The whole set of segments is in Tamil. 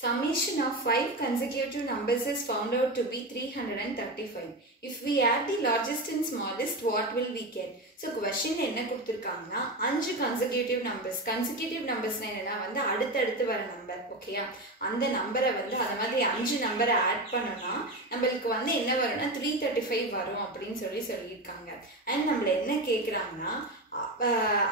Summation of 5 consecutive numbers is found out to be 335. If we add the largest and smallest, what will we get? So question என்ன கொடுத்திருக்காங்கன்னா 5 consecutive numbers. Consecutive numbers என்னன்னா வந்து அடுத்து வர நம்பர். ஓகேயா? அந்த நம்பரை வந்து அத மாதிரி 5 நம்பரை ஆட் பண்ணனா நமக்கு வந்து என்ன வரும்னா 335 வரும் அப்படினு சொல்லிருக்காங்க. and நம்மள என்ன கேக்குறாங்கன்னா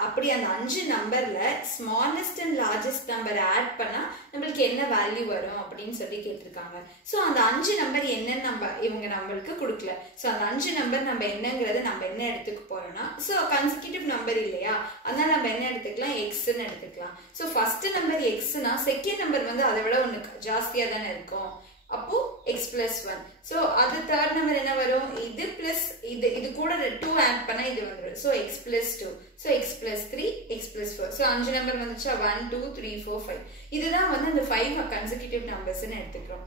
அப்படி அந்த 5 நம்பர்ல smallest and largest number add பண்ணா நமக்கு என்ன வேல்யூ வரும் அப்படினு சொல்லி கேட்டிருக்காங்க. சோ அந்த 5 நம்பர் என்ன நம்பர் இவங்க நமக்கு கொடுக்கல. சோ அந்த 5 நம்பர் நம்ம என்னங்கறது நம்ம என்ன எடுத்துக்க போறோம்னா சோ consecutive number இல்லையா அதனால நம்ம என்ன எடுத்துக்கலாம் x ன்னு எடுத்துக்கலாம். சோ ஃபர்ஸ்ட் நம்பர் x னா செகண்ட் நம்பர் வந்து அதை விட ஒன்னு ஜாஸ்தியா தான இருக்கும். அப்போ x plus 1. So அது third number என்ன வரும் இது plus இது கூட 2 ஆட் பண்ணா இது வந்துரும். So x plus 2. So x plus 3, x plus 4. So 5 number வந்துச்சா 1 2 3 4 5. இதுதான் வந்து அந்த 5 consecutive numbers ன்னு எடுத்துக்கிறோம்.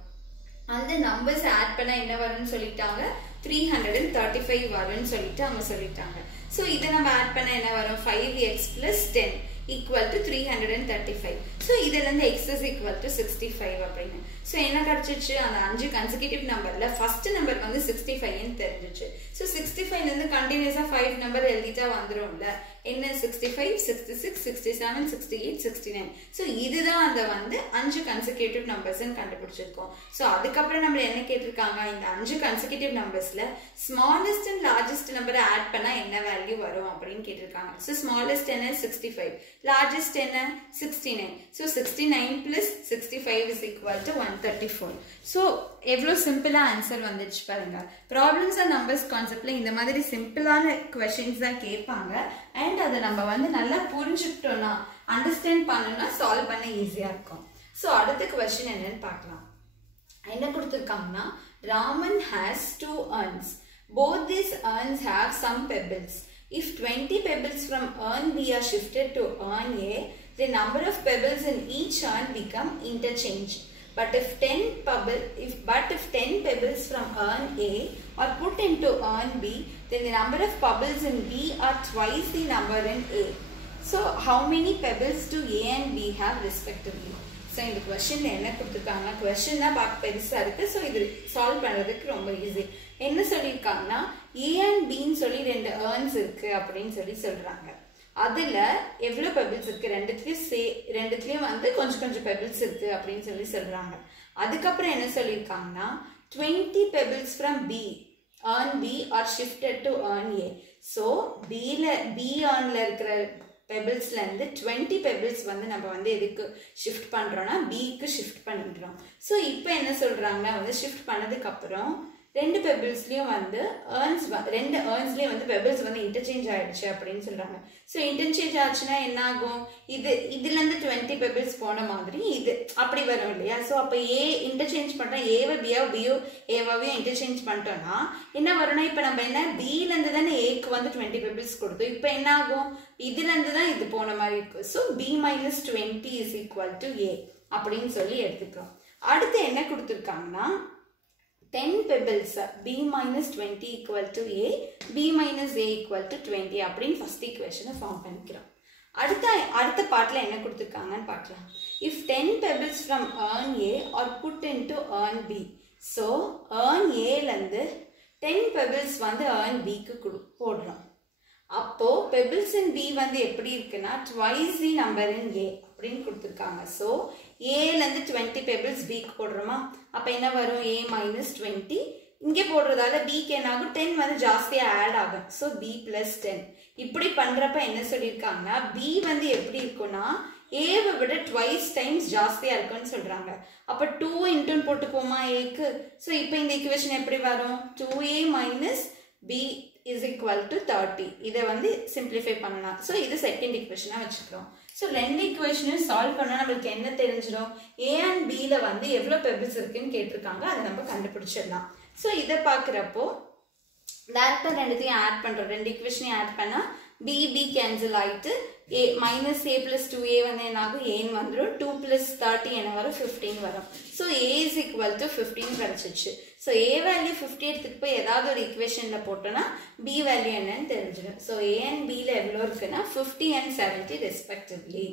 அந்த numbers ஆட் பண்ணா என்ன வரும்னு சொல்லிட்டாங்க 335 வரும்னு சொல்லிட்டு அவங்க சொல்லிட்டாங்க. So இத நம்ம ஆட் பண்ணா என்ன வரும் 5x plus 10 equal to 335. So இதில இருந்து x is equal to 65 அப்படினு. So என்ன கிடைச்சிச்சு அந்த 5 consecutive numberல first number வந்து 65 ன்னு தெரிஞ்சிச்சு. So 65 ல இருந்து கண்டினியூஸா 5 நம்பர் எழுதிட்டா வந்துரும்ல. என்ன 65 66 67 68 69. So இதுதான் அந்த வந்து 5 consecutive numbers ன்னு கண்டுபிடிச்சிருக்கோம். So அதுக்கு அப்புறம் நம்ம என்ன கேட்டிருக்காங்க இந்த 5 consecutive numbersல smallest and largest number add பண்ணா என்ன வேல்யூ வரும் அப்படினு கேட்டிருக்காங்க. So smallest என்ன 65, largest என்ன 69. So 69 plus 65 is equal to 134. So எவ்வளவு சிம்பிளா ஆன்சர் வந்துச்சு பாருங்க. ப்ராப்ளம்ஸ் அண்ட் நம்பர்ஸ் கான்செப்ட்ல இந்த மாதிரி சிம்பிளான क्वेश्चंस தான் கேட்பாங்க. and அத நம்ம வந்து நல்லா புரிஞ்சுக்கிட்டோம்னா அண்டர்ஸ்டாண்ட் பண்ணனும்னா சால்வ் பண்ண ஈஸியா இருக்கும். சோ அடுத்த क्वेश्चन என்னன்னு பார்க்கலாம். என்ன கொடுத்திருக்காங்கன்னா Raman has 2 urns. Both these urns have some pebbles. If 20 pebbles from urn B are shifted to urn A, the number of pebbles in each urn become interchanged. But if 10 pebbles from urn A are put into urn B, then the number of pebbles in B are twice the number in A. So how many pebbles do A and B have respectively? So இந்த क्वेश्चनல என்ன கொடுத்திருக்காங்க क्वेश्चन தான் பார்க்க பெருசா இருக்கு. சோ இது சால்வ் பண்றதுக்கு ரொம்ப ஈஸி. என்ன சொல்லிருக்காங்கன்னா A and B ன்னு சொல்லி ரெண்டு earns இருக்கு அப்படினு சொல்றாங்க. அதுல எவ்வளவு பெபிள்ஸ் இருக்கு ரெண்டுத்துலயும் வந்து கொஞ்சம் பெபிள்ஸ் இருக்கு அப்படினு சொல்றாங்க. அதுக்கு அப்புறம் என்ன சொல்லிருக்காங்கன்னா 20 pebbles from B earn B are shifted to earn A. So B earnல இருக்கிற பெபிள்ஸ்ல இருந்து 20 பெபிள்ஸ் வந்து நம்ம வந்து எதுக்கு ஷிஃப்ட் பண்றோம்னா B க்கு ஷிஃப்ட் பண்ணிடுறோம். சோ இப்போ என்ன சொல்றாங்கன்னா வந்து ஷிஃப்ட் பண்ணதுக்கு அப்புறம் ரெண்டு பெபிள்ஸ்லயும் வந்து ரெண்டு earnsலயும் வந்து பெபிள்ஸ் வந்து இன்டர்சேஞ்ச் ஆயிடுச்சு அப்படினு சொல்றாங்க. சோ இன்டர்சேஞ்ச் ஆச்சுனா என்ன ஆகும் இதுல இருந்து 20 பெபிள்ஸ் போன மாதிரி இது அப்படி வரும் இல்லையா. சோ அப்ப A இன்டர்சேஞ்ச் பண்றா A வை B வை இன்டர்சேஞ்ச் பண்ணிட்டோம்னா என்ன வரும்னா இப்போ நம்ம என்ன B ல இருந்து தான A க்கு வந்து 20 பெபிள்ஸ் கொடுத்தோம். இப்போ என்ன ஆகும் இதுல இருந்து தான் இது போன மாதிரி இருக்கு. So B minus 20 is equal to A அப்படினு சொல்லி எடுத்துக்கிறோம். அடுத்து என்ன கொடுத்திருக்காங்கன்னா 10 pebbles B minus 20 equal to A, B minus A equal to 20 அப்படின்னு first equation ஃபார்ம் பண்ணிக்கிறோம். அடுத்த பார்ட்ல என்ன கொடுத்திருக்காங்கன்னு பார்க்கலாம். If 10 pebbles from urn A are put into urn B. So urn A ல இருந்து 10 pebbles வந்து urn B க்கு போடுறோம். அப்போ pebbles in B வந்து எப்படி இருக்குன்னா twice the number in A அப்படினு கொடுத்திருக்காங்க. சோ A ல இருந்து 20 pebbles B க்கு போடுறோமா அப்ப என்ன வரும் A minus 20 இங்கே போடுறதால B க்கு என்ன ஆகும் 10 வந்து ஜாஸ்தியா ஆட் ஆகும். சோ B plus 10 இப்படி பண்றப்ப என்ன சொல்லிருக்காங்கன்னா B வந்து எப்படி இருக்கும்னா A வை விட twice times ஜாஸ்தியா இருக்குன்னு சொல்றாங்க. அப்ப 2 into போட்டுக்கோமா A க்கு. சோ இப்போ இந்த ஈக்குவேஷன் எப்படி வரும் 2A minus B is equal to 30. இதை வந்து simplify பண்ணலாம். சோ இது செகண்ட் ஈக்குவேஷனா வச்சுக்கிறோம். சோ ரெண்டு ஈக்குவேஷனையும் சால்வ் பண்ணா நமக்கு என்ன தெரிஞ்சிரும் A and B ல வந்து எவ்வளவு பெபிள்ஸ் இருக்குன்னு கேட்டிருக்காங்க. அதை நம்ம கண்டுபிடிச்சிடலாம். சோ இத பாக்குறப்போ டைரக்டா ரெண்டுத்தையும் ஆட் பண்றோம். ரெண்டு ஈக்குவேஷனையும் ஆட் பண்ணா B கேன்சல் ஆயிட்டு A minus A plus 2A வந்து என்ன ஆகும் A வந்துரும் 2 plus 30 என்ன வரும் 15 வரும். So A is equal to 15 கிடைச்சிச்சு. சோ A வேல்யூ 50 எடுத்துட்டு போய் ஏதாவது ஒரு ஈக்குவேஷன்ல போட்டோம்னா B வேல்யூ என்னன்னு தெரிஞ்சிடும். சோ A and B ல எவ்வளவு இருக்குன்னா 50 and 70 respectively.